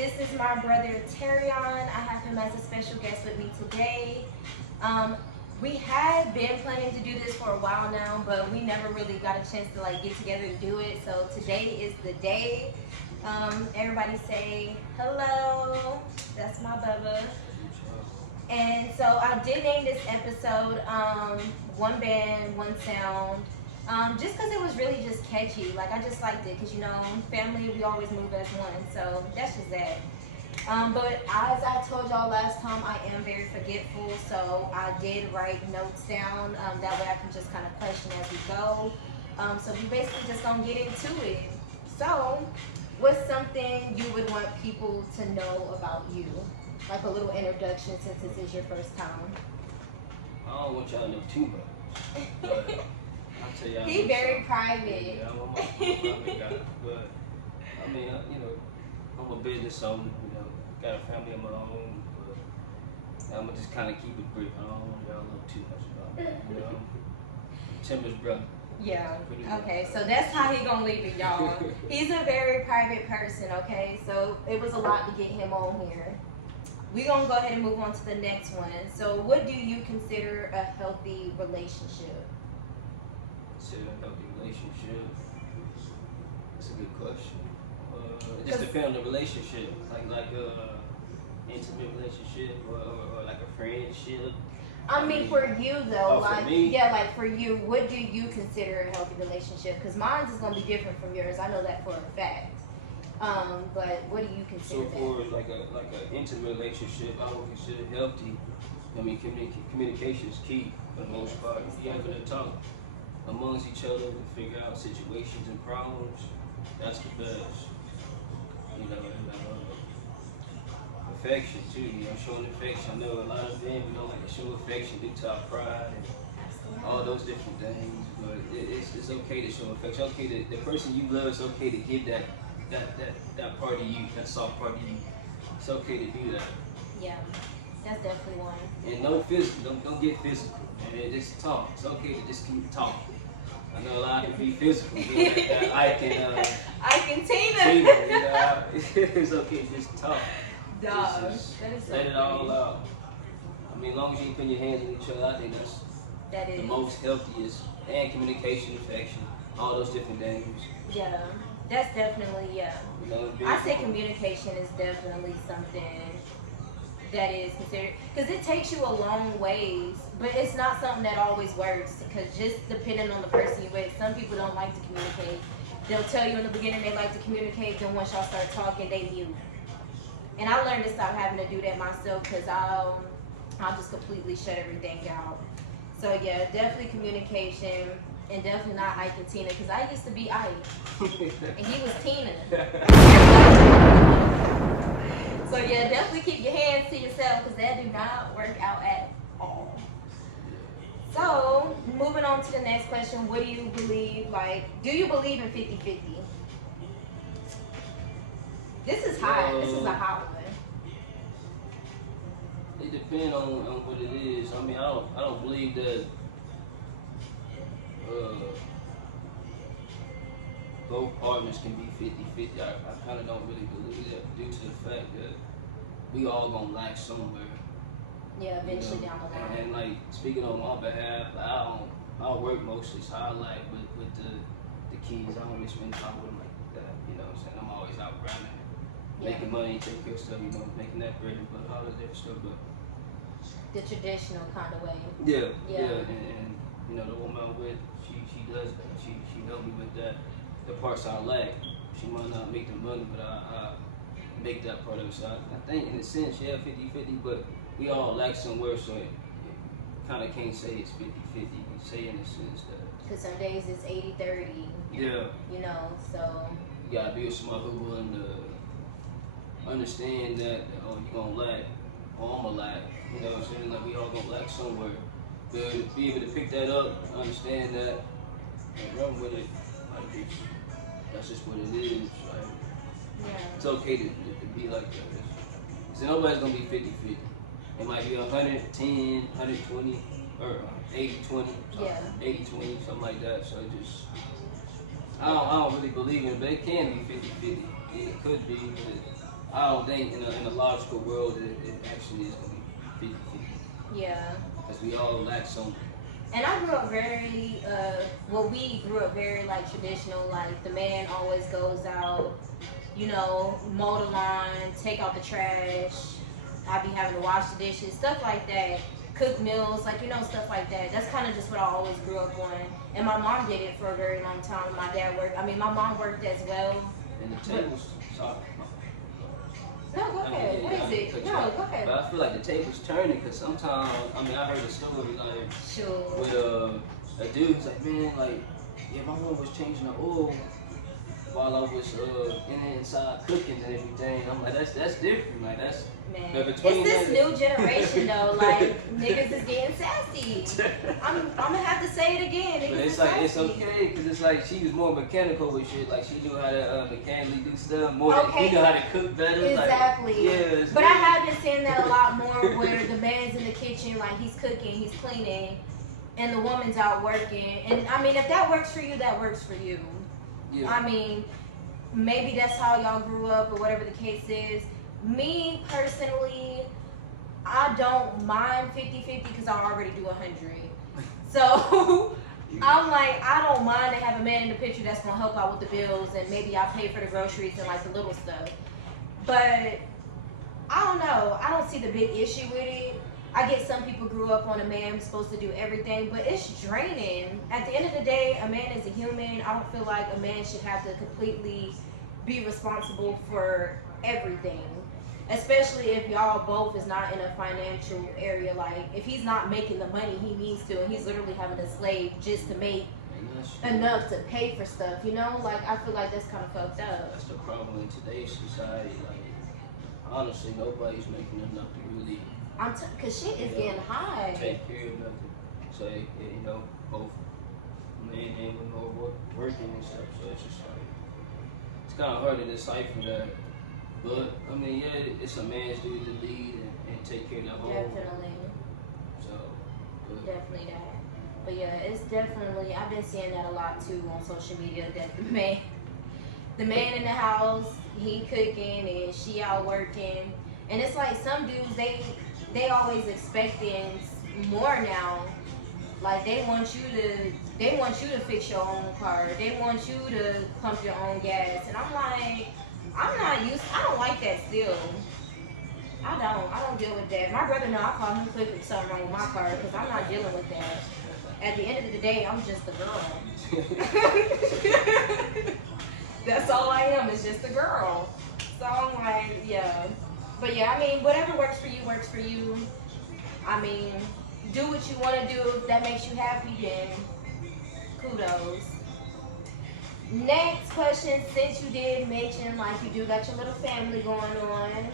This is my brother Terrion. I have him as a special guest with me today. We had been planning to do this for a while now, but we never really got a chance to like get together to do it. So today is the day. Everybody say hello. That's my Bubba. And so I did name this episode One Band, One Sound. Just because it was really just catchy. Like, I just liked it because, you know, family, we always move as one. So that's just that. But as I told y'all last time, I am very forgetful. So I did write notes down. That way I can just kind of question as we go. So we basically just going to get into it. So what's something you would want people to know about you? Like a little introduction since this is your first time. I don't want y'all to know too much. But I'll tell y'all. He very private. Yeah, I'm a private guy. But, I mean, you know, I'm a business owner, you know, got a family of my own. But I'm going to just kind of keep it brief. I don't want y'all to know too much about me. You know, Timber's brother. Yeah. Okay, so that's how he gonna leave it, y'all. He's a very private person, okay? So it was a lot to get him on here. We're gonna go ahead and move on to the next one. So what do you consider a healthy relationship? Consider a healthy relationship? That's a good question. It just depends on the relationship. Like intimate relationship or like a friendship. I mean, for you though, like, for me? yeah, like for you, what do you consider a healthy relationship? Because mine is gonna be different from yours. I know that for a fact. But what do you consider? So for like an intimate relationship, I would consider healthy. I mean, communication is key for the most part. If you're able to talk amongst each other and figure out situations and problems, that's the best. You know, and affection too. You know, showing affection. I know a lot of men we don't like to show affection due to our pride and all those different things. But it's okay to show affection. Okay, the person you love, it's okay to give that part of you, that soft part of you. It's okay to do that. Yeah, that's definitely one. And no physical, don't get physical. And just talk. It's okay to just keep talking. I know a lot of people be physical. You know, that I can Tina. Tina, you know, it's okay to just talk. Dog, Just that is so let it all funny. out. I mean, as long as you put your hands on each other, I think that's the most healthiest. And communication, affection, all those different things. Yeah, that's definitely, yeah. You know, I say communication is definitely something that is considered, because it takes you a long ways, but it's not something that always works, because just depending on the person you're with, some people don't like to communicate. They'll tell you in the beginning they like to communicate, then once y'all start talking, they mute. And I learned to stop having to do that myself, because I'll just completely shut everything out. So yeah, definitely communication, and definitely not Ike and Tina, because I used to be Ike, and he was Tina. So yeah, definitely keep your hands to yourself, because that do not work out at all. So, moving on to the next question, what do you believe, do you believe in 50-50? This is hot. This is a hot one. It depends on what it is. I mean, I don't believe that both partners can be 50-50. I kind of don't really believe that due to the fact that we all gonna lack somewhere. Yeah, eventually, you know? down the line. And like speaking on my behalf, I work mostly, so I like with the kids. I don't really spend time with them like that. You know what I'm saying? I'm always out grinding, making money, taking care of stuff. You know, making that bread and butter, all this different stuff. But The traditional kind of way. yeah. And you know, the woman I'm with, she does that. She helped me with that. The parts I lack, she might not make the money, but I make that part of it. So I think in a sense, yeah, 50-50, but we all lack somewhere, so it kind of can't say it's 50-50. You can say in a sense that. Because some days it's 80-30. Yeah. You know, so. You gotta be with somebody who's willing to understand that, oh, you're gonna lack, or I'm gonna lack. You know what I'm saying? Like, we all gonna lack somewhere. But be able to pick that up, understand that, and run with it. Like, that's just what it is. Like, Yeah. it's okay to be like that. So nobody's gonna be 50-50. It might be 110, 120, or 80-20, Yeah. 80-20, something like that. So it just, I don't really believe in it, but it can be 50-50. It could be, but I don't think in a logical world it actually is going to be 50-50. Yeah. Because we all lack something. And I grew up very, we grew up very like traditional. Like the man always goes out, you know, mow the lawn, take out the trash. I be having to wash the dishes, stuff like that. Cook meals, like, you know, stuff like that. That's kind of just what I always grew up on. And my mom did it for a very long time. My dad worked. I mean, my mom worked as well. And the tables, sorry. No, go ahead. What is it? No, go ahead. But I feel like the table's turning because sometimes, I mean, I heard a story like Sure. with a dude who's like, man, like, yeah, my mom was changing the oil while I was inside cooking and everything. I'm like, that's different, like that's. Man, But it's between this that- new generation though. Like niggas is getting sassy. I'm gonna have to say it again. Niggas But it's is like sassy. it's okay because it's like she was more mechanical with shit. Like she knew how to mechanically do stuff more than Okay. he knew how to cook better. Exactly. Like, yeah. it's But I different. have been seeing that a lot more where the man's in the kitchen, like he's cooking, he's cleaning, and the woman's out working. And I mean, if that works for you, that works for you. Yeah. I mean, maybe that's how y'all grew up or whatever the case is. Me personally, I don't mind 50-50 because I already do 100. So I'm like, I don't mind to have a man in the picture that's gonna help out with the bills and maybe I pay for the groceries and like the little stuff. But I don't know. I don't see the big issue with it. I get some people grew up on a man who's supposed to do everything, but it's draining. At the end of the day, a man is a human. I don't feel like a man should have to completely be responsible for everything. Especially if y'all both is not in a financial area. Like, if he's not making the money he needs to, and he's literally having to slave just to make enough to pay for stuff, you know? Like, I feel like that's kind of fucked up. That's the problem in today's society. Like, honestly, nobody's making enough to really Cause shit is getting high. take care of nothing. So, you know, both men and women are working and stuff. So it's just like, it's kind of hard to decipher that. But, I mean, yeah, it's a man's duty to lead and take care of the home. Definitely. So, but Definitely that. But yeah, it's definitely, I've been seeing that a lot too on social media, that the man in the house, he cooking and she out working. And it's like some dudes, they always expecting more now. Like they want you to fix your own car. They want you to pump your own gas. And I'm like, I don't like that still. I don't deal with that. My brother, no, I call him quick if something wrong with my car because I'm not dealing with that. At the end of the day, I'm just a girl. That's all I am, is just a girl. So I'm like, yeah. But yeah, I mean, whatever works for you, works for you. I mean, do what you want to do. If that makes you happy, then kudos. Next question, since you did mention, like, you do got your little family going on.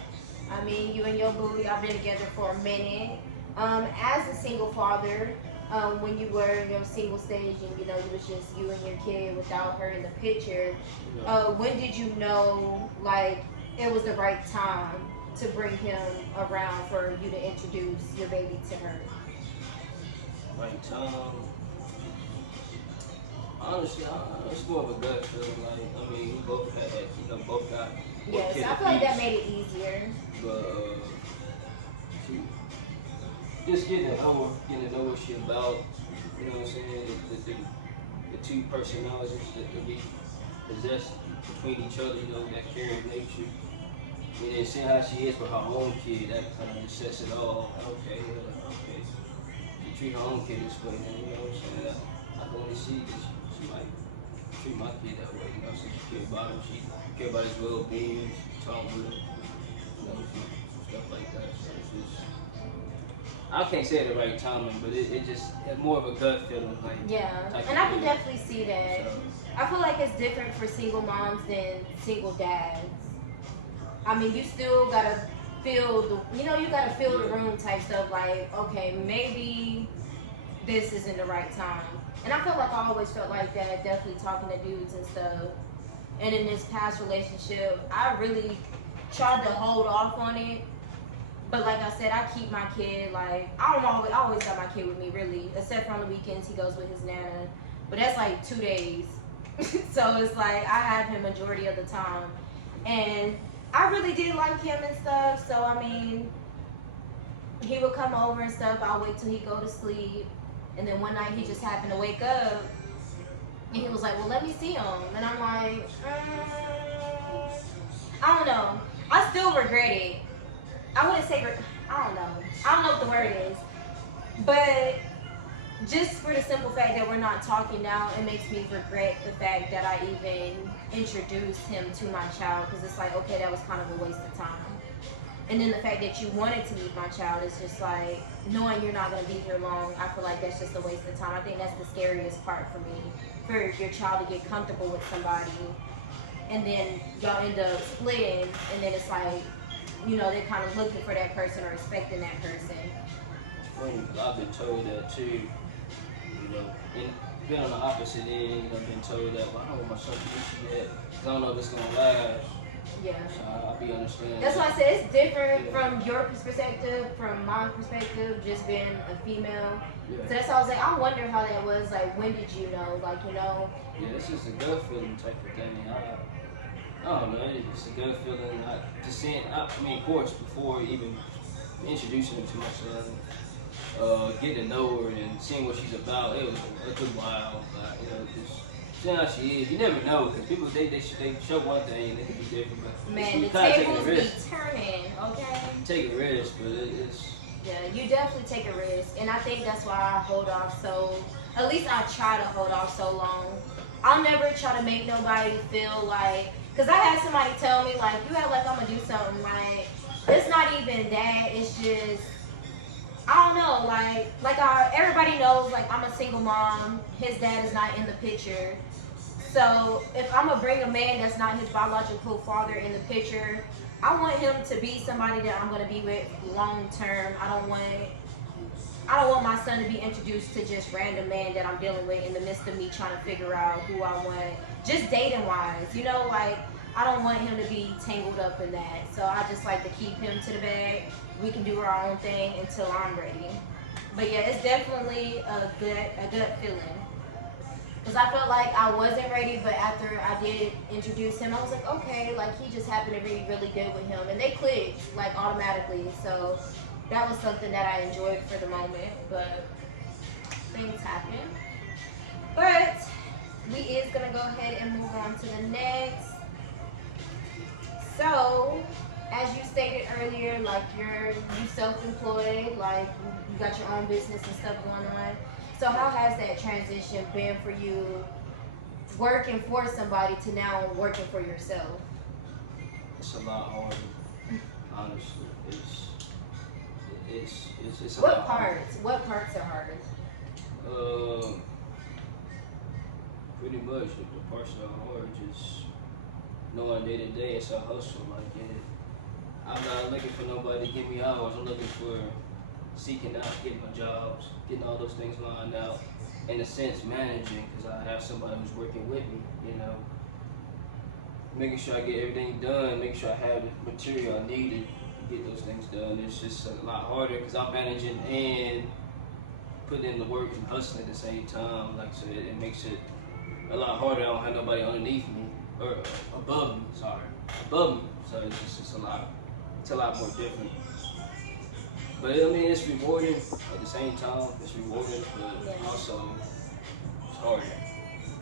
I mean, you and your boo, y'all been together for a minute. As a single father, when you were in your single stage and, you know, it was just you and your kid without her in the picture, when did you know, like, it was the right time to bring him around for you to introduce your baby to her? right time. Honestly, it's more of a gut feeling. Like, I mean, we both had, both got. Yes, I feel like that made it easier. But just getting to know what she about. You know what I'm saying? The two personalities that we possess between each other. You know, that caring nature. And then seeing how she is with her own kid, that kind of just sets it all. Okay, okay. She treat her own kid this way, then, you know what I'm saying? I can only see that she might treat my kid that way. You know, so she care about him, she care about his well-being, she talk with him, you know, stuff like that. So it's just, I can't say the right timing, but it just it's more of a gut feeling, like. Yeah, and I can definitely see that. So, I feel like it's different for single moms than single dads. I mean, you still gotta feel you gotta feel the room type stuff. Like, okay, maybe this isn't the right time. And I feel like I always felt like that, definitely talking to dudes and stuff. And in this past relationship, I really tried to hold off on it. But like I said, I keep my kid, like, I always got my kid with me, really. Except for on the weekends, he goes with his nana. But that's like 2 days. So it's like, I have him majority of the time. And I really did like him and stuff. So I mean, he would come over and stuff. I'll wait till he go to sleep, and then one night he just happened to wake up, and he was like, "Well, let me see him," and I'm like, I don't know. I still regret it. I wouldn't say, I don't know. I don't know what the word is. But just for the simple fact that we're not talking now, it makes me regret the fact that I even introduced him to my child. Because it's like, okay, that was kind of a waste of time. And then the fact that you wanted to meet my child is just like, knowing you're not going to be here long, I feel like that's just a waste of time. I think that's the scariest part for me. For your child to get comfortable with somebody, and then y'all end up splitting, and then it's like, you know, they're kind of looking for that person or expecting that person. Funny, I've been told that too. You know, and been on the opposite end. I've been told that, well, I don't want my son to do that because I don't know if it's gonna last. Yeah. So I'll be understanding. That's why I said it's different from your perspective, from my perspective, just being a female. Yeah. So that's why I was like, I wonder how that was. Like, when did you know? Like, you know. Yeah, it's just a gut feeling type of thing. I don't know. It's a gut feeling. Just seeing. I mean, of course, before even introducing her to my son, getting to know her and seeing what she's about, it was a good while. But, you know, just seeing how she is. You never know, because people they show one thing and they can be different. But Man, the kinda tables taking a be risk. turning, okay? Take a risk, but it's. Yeah, you definitely take a risk, and I think that's why I hold off so. At least I try to hold off so long. I'll never try to make nobody feel like, cause I had somebody tell me like, you act like I'm gonna do something right. It's not even that. It's just, I don't know. Like everybody knows, like I'm a single mom. His dad is not in the picture. So if I'm gonna bring a man that's not his biological father in the picture, I want him to be somebody that I'm gonna be with long term. I don't want my son to be introduced to just random man that I'm dealing with in the midst of me trying to figure out who I want, just dating wise. You know, like I don't want him to be tangled up in that. So I just like to keep him to the bag. We can do our own thing until I'm ready. But yeah, it's definitely a gut feeling. Because I felt like I wasn't ready, but after I did introduce him, I was like, okay, like he just happened to be really good with him. And they clicked, like automatically. So that was something that I enjoyed for the moment, but things happen. But we is gonna go ahead and move on to the next. So, as you stated earlier, like you self-employed, like you got your own business and stuff going on. So how has that transition been for you, working for somebody to now working for yourself? It's a lot harder, honestly. It's a What lot parts? What parts are hard? Pretty much the parts that are hard, just knowing day to day it's a hustle. Like I'm not looking for nobody to give me hours. I'm looking for seeking out, getting my jobs, getting all those things lined out. In a sense, managing, because I have somebody who's working with me. You know, making sure I get everything done, making sure I have the material I needed to get those things done. It's just a lot harder because I'm managing and putting in the work and hustling at the same time. Like so, it makes it a lot harder. I don't have nobody underneath me or above me. Sorry, above me. So it's a lot. It's a lot more different. But I mean, it's rewarding at the same time. It's rewarding, but also it's harder.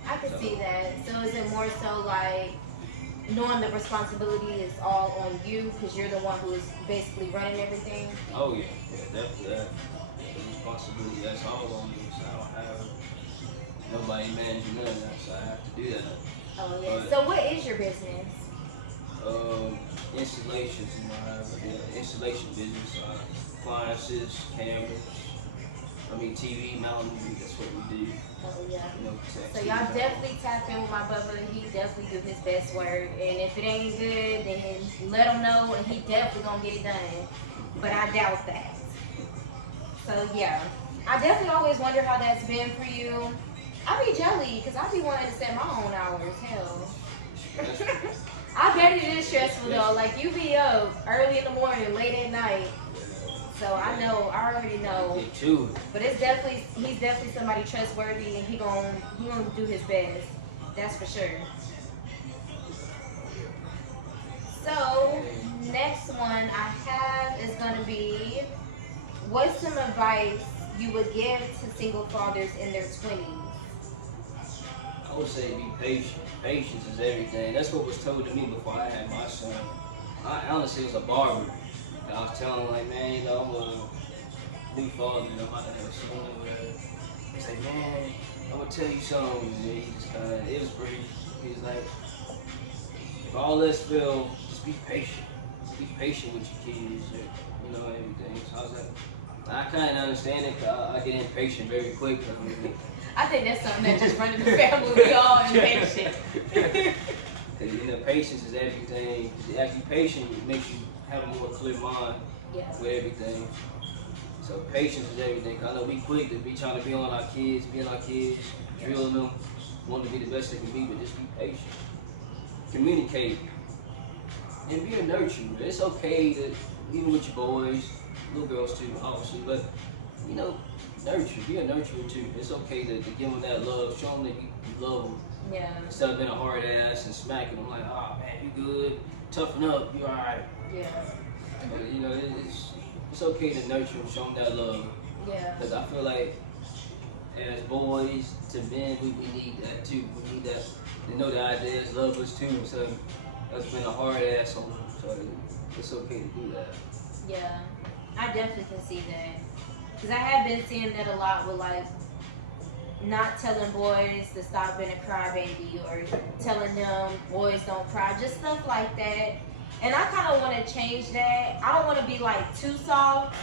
I could see that. So is it more so like knowing the responsibility is all on you because you're the one who is basically running everything? Oh yeah, definitely that. The responsibility, that's all on me. So I don't have nobody managing none of that, so I have to do that. Oh yeah. But, so what is your business? Installations, you know, I have an installation business, appliances, cameras, TV mounting, that's what we do. Oh yeah. You know, So y'all definitely tap in with my brother. He definitely do his best work, and if it ain't good, then let him know, and he definitely gonna get it done. But I doubt that. So yeah, I definitely always wonder how that's been for you. I be jelly, cause I be wanting to set my own hours. Hell. I bet it is stressful though. Like you be up early in the morning, late at night. So I already know. But he's definitely somebody trustworthy, and he gonna do his best. That's for sure. So, next one I have is going to be, what's some advice you would give to single fathers in their 20s? I would say be patient. Patience is everything. That's what was told to me before I had my son. I honestly was a barber. I was telling him, like, man, you know, I'm a new father and I'm about to have a son or whatever. He's like, man, I'm gonna tell you something. And he just it was brief. He was like, if all else fail, just be patient. Just be patient with your kids, or, you know, everything. So I was like, I kind of understand it, 'cause I get impatient very quick. I think that's something that just running the family. We all impatient. You know, patience is everything. As you patient, it makes you have a more clear mind with everything. So patience is everything. 'Cause I know we quick to be trying to be on our kids, drilling them, want to be the best they can be, but just be patient. Communicate. And be a nurturer. It's okay to, even with your boys, little girls too, obviously, but, you know, nurture. Be a nurturer too. It's okay to give them that love. Show them that you love them. Yeah. Instead of being a hard ass and smacking them like, oh man, you good, toughen up, you alright. Yeah. But, you know, it's okay to nurture them, show them that love. Yeah. Because I feel like as boys to men, we need that too. We need that. They know that our dads love us too. So that's been a hard ass on them. So it's okay to do that. Yeah. I definitely can see that. Because I have been seeing that a lot with, like, not telling boys to stop being a crybaby, or telling them boys don't cry, just stuff like that. And I kind of want to change that. I don't want to be like too soft,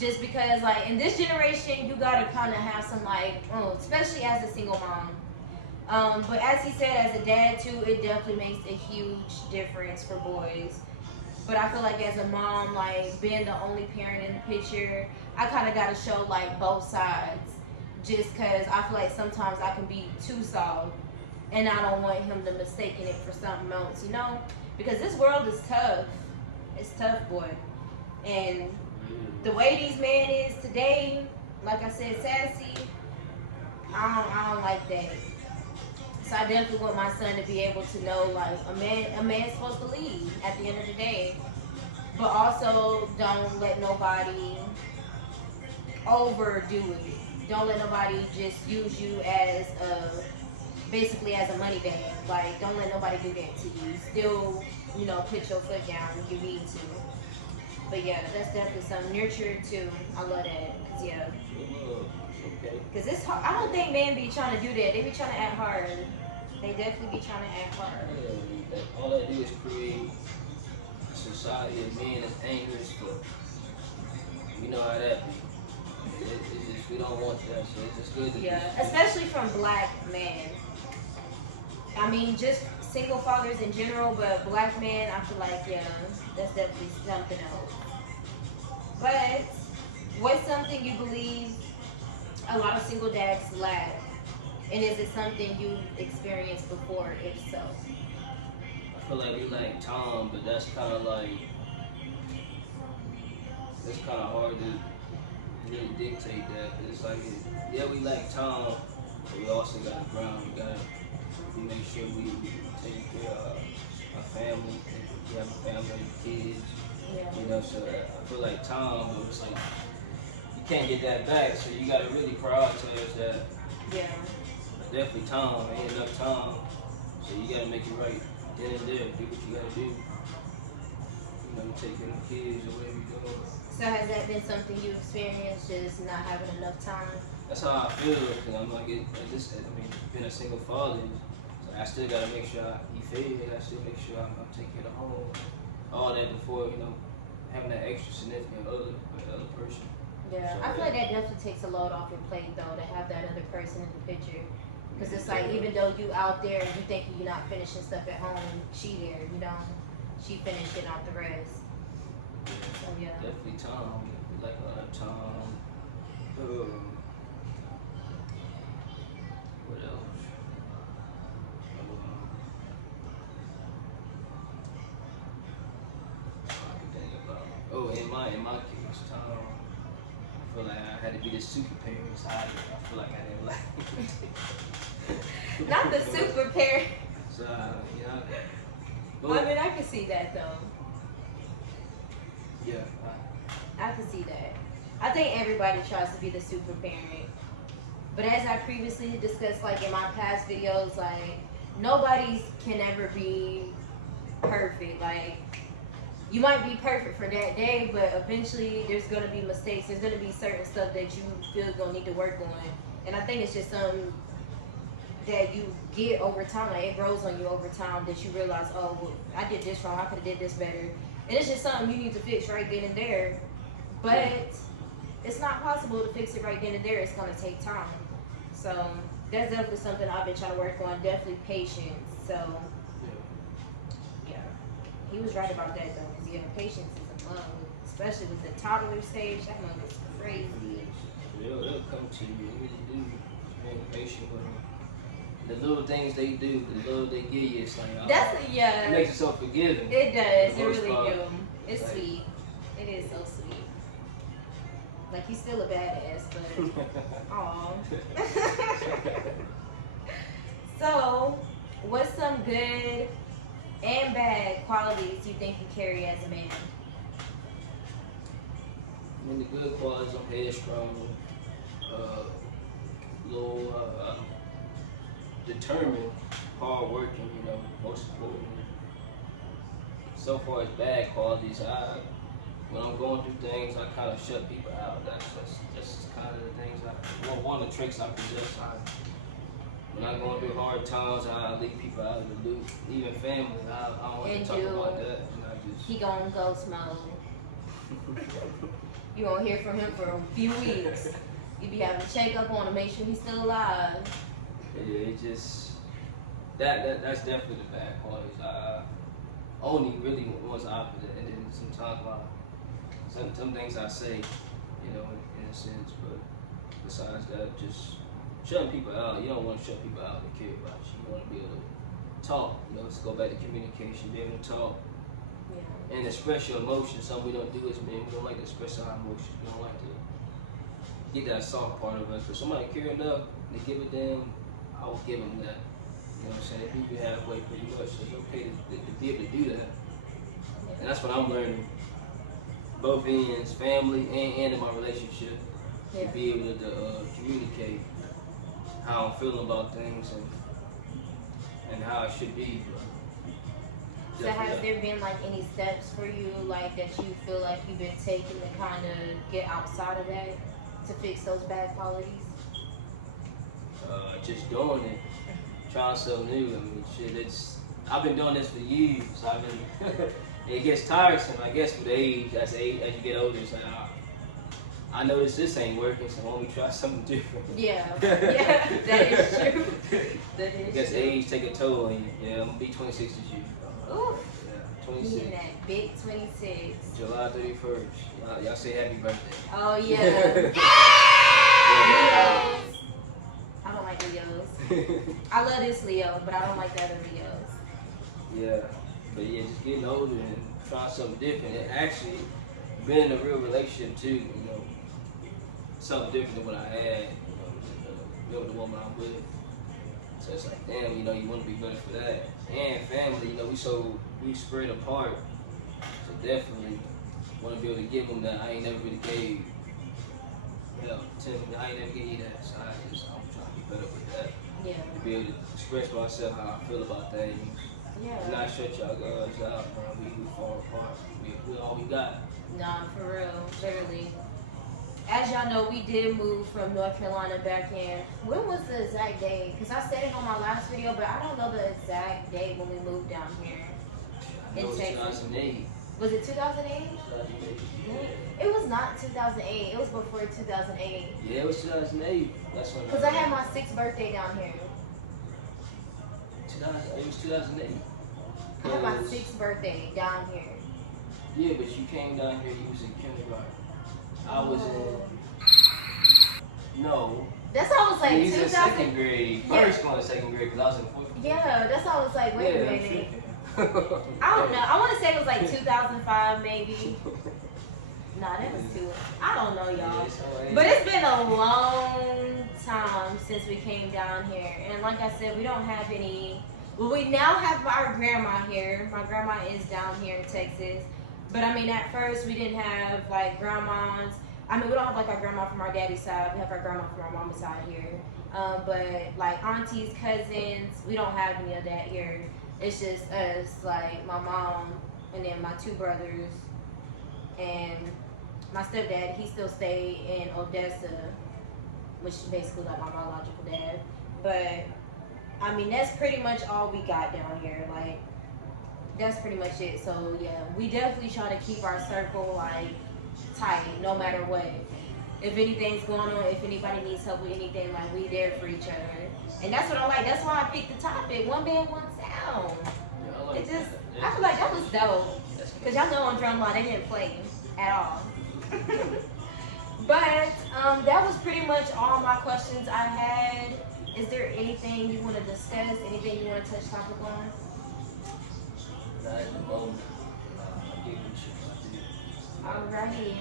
just because like in this generation you gotta kind of have some like, especially as a single mom. But as he said, as a dad too, it definitely makes a huge difference for boys. But I feel like as a mom, like being the only parent in the picture, I kind of gotta show like both sides. Just because I feel like sometimes I can be too soft, and I don't want him to mistaken it for something else, you know? Because this world is tough. It's tough, boy. And the way these men is today, like I said, sassy, I don't like that. So I definitely want my son to be able to know, like, a man's supposed to lead at the end of the day. But also, don't let nobody overdo it. Don't let nobody just use you as basically as a money bag. Like, don't let nobody do that to you. Still, you know, put your foot down if you need to. But yeah, that's definitely something. Nurture too. I love that. Cause yeah. Cause it's hard. I don't think men be trying to do that. They be trying to act hard. They definitely be trying to act hard. Yeah, all that do is create a society of men that's angry, but you know how that be. It's just, we don't want that, so it's just good to especially from black men. I mean, just single fathers in general, but black men, I feel like, yeah, that's definitely something else. But what's something you believe a lot of single dads lack? And is it something you experienced before, if so? I feel like we like time, but that's kind of like, it's kind of hard to really dictate that. Cause it's like, yeah, we like time, but we also got to ground. We make sure we take care of our family. We have a family, kids. Yeah. You know, so I feel like time, but it's like you can't get that back. So you got to really prioritize that. Yeah. Definitely time. Ain't enough time. So you got to make it right then and there. Do what you got to do. You know, take care of the kids or whatever you're doing. So has that been something you experienced, just not having enough time? That's how I feel, because I'm like, being a single father, so I still gotta make sure he fed, I still make sure I'm taking care of the home, all that before, you know, having that extra significant other with the other person. Yeah, so, I feel like that definitely takes a load off your plate though, to have that other person in the picture. Because it's like, even though you out there and you think you're not finishing stuff at home, she there, you know, she finishing off the rest. So yeah. Definitely time. We like a lot of time. What else? I can think about. Oh, in my case, time. I feel like I had to be the super parent. So I feel like I didn't like. Not the super parent. So I mean, I can see that though. Yeah. I can see that. I think everybody tries to be the super parent. But as I previously discussed, like in my past videos, like nobody can ever be perfect. Like you might be perfect for that day, but eventually there's gonna be mistakes. There's gonna be certain stuff that you feel you're gonna need to work on. And I think it's just something that you get over time. Like it grows on you over time that you realize, oh, well, I did this wrong. I could have did this better. And it's just something you need to fix right then and there. But it's not possible to fix it right then and there. It's gonna take time. So that's definitely something I've been trying to work on. Definitely patience. So yeah, he was right about that though. Cause yeah, patience is a mug, especially with the toddler stage. That mug is crazy. They'll come to you. They really do. Being patient with them. The little things they do, the little they give you, it's like Yeah. It makes it so forgiving. It does. It For the most really part. do. It's Like- sweet. It is so sweet. Like he's still a badass, but aw. So, what's some good and bad qualities you think you carry as a man? I mean, the good qualities, I'm headstrong, little determined, hard working, you know, most importantly. So far as bad qualities, when I'm going through things, I kind of shut people out. That's kind of the things one of the tricks I possess. When I'm going through hard times, I leave people out of the loop. Even family, I don't want to talk about that. And I just... He gonna ghost mode. You won't hear from him for a few weeks. You be having to check up on him, make sure he's still alive. Yeah, it just that's definitely the bad qualities. I only really wants the opposite, and then sometimes some things I say, you know, in a sense. But besides that, just shutting people out. You don't want to shut people out that care about you. You want to be able to talk. You know, let's go back to communication. Be able to talk and express your emotions. Something we don't do as men. We don't like to express our emotions. We don't like to get that soft part of us. If somebody care enough to give a damn, I will give them that. You know what I'm saying? If you halfway pretty much, so it's okay to be able to do that. And that's what I'm learning. Both ends, family and in my relationship, to be able to communicate how I'm feeling about things and how it should be. So has there been like any steps for you like that you feel like you've been taking to kind of get outside of that to fix those bad qualities? Just doing it, trying something new. I mean, shit, I've been doing this for years. It gets tiresome, I guess, with age. As you get older, it's like, I notice this ain't working, so why don't we try something different? Yeah, that is true. That is I guess true. age take a toll on you. Yeah, I'm gonna be 26 this year. Ooh. Yeah, You 26. in that big 26. July 31st. Y'all say happy birthday. Oh yeah. Yeah. Leos. I don't like Leos. I love this Leo, but I don't like the other Leos. Yeah, but yeah, just getting older and trying something different. And actually, being in a real relationship too, you know, something different than what I had, you know, with the woman I'm with. So it's like, damn, you know, you want to be better for that. And family, you know, we spread apart. So definitely want to be able to give them that I ain't never really gave. You know, I ain't never gave you that. So I'm trying to be better with that. Yeah. To be able to express myself how I feel about things. Yeah. And not shut y'all guys out, bro. We fall apart. We all we got. Nah, for real, literally. As y'all know, we did move from North Carolina back in. When was the exact day? Because I said it on my last video, but I don't know the exact date when we moved down here. I know In it's Texas. 2008. Was it 2008? 2008. It was not 2008. It was before 2008. Yeah, it was 2008. That's when. Because I had my 6th birthday down here. It was 2008. I had my 6th birthday down here. Yeah, but you came down here. You was in kindergarten. I was in. No. That's how I was like, He's in 2000. second grade. First going to second grade because I was in 4th grade. Yeah, that's how I was like, wait a minute. tripping. I don't know. I want to say it was like 2005 maybe. Nah, that was too. I don't know, y'all. But it's been a long time since we came down here. And like I said, we don't have any Well, we now have our grandma here. My grandma is down here in Texas. But I mean, at first we didn't have like grandmas. I mean, we don't have like our grandma from our daddy's side. We have our grandma from our mama's side here. But like aunties, cousins, we don't have any of that here. It's just us, like my mom, and then my two brothers, and my stepdad. He still stayed in Odessa, which is basically like my biological dad. But I mean, that's pretty much all we got down here. Like, that's pretty much it. So yeah, we definitely try to keep our circle like tight, no matter what. If anything's going on, if anybody needs help with anything, like we there for each other. And that's what I like. That's why I picked the topic. One band, one sound. Yeah, I like It just, that. I feel like that was dope. Cause y'all know on Drumline they didn't play at all. But that was pretty much all my questions I had. Is there anything you want to discuss? Anything you want to touch topic on? Not at the moment. I give you shit. Alrighty.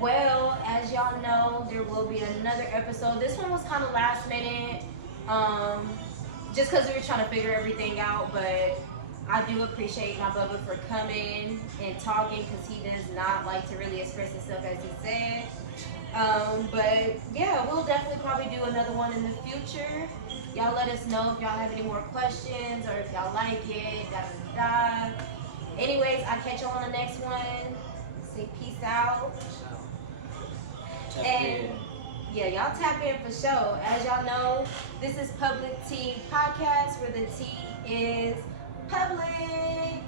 Well, as y'all know, there will be another episode. This one was kind of last minute, just because we were trying to figure everything out. But I do appreciate my Bubba for coming and talking, because he does not like to really express himself, as he said. But yeah, we'll definitely probably do another one in the future. Y'all let us know if y'all have any more questions or if y'all like it. Da da da. Anyways, I'll catch y'all on the next one. Say peace out. And yeah, y'all tap in for sure. As y'all know, this is Public T Podcast, where the T is public.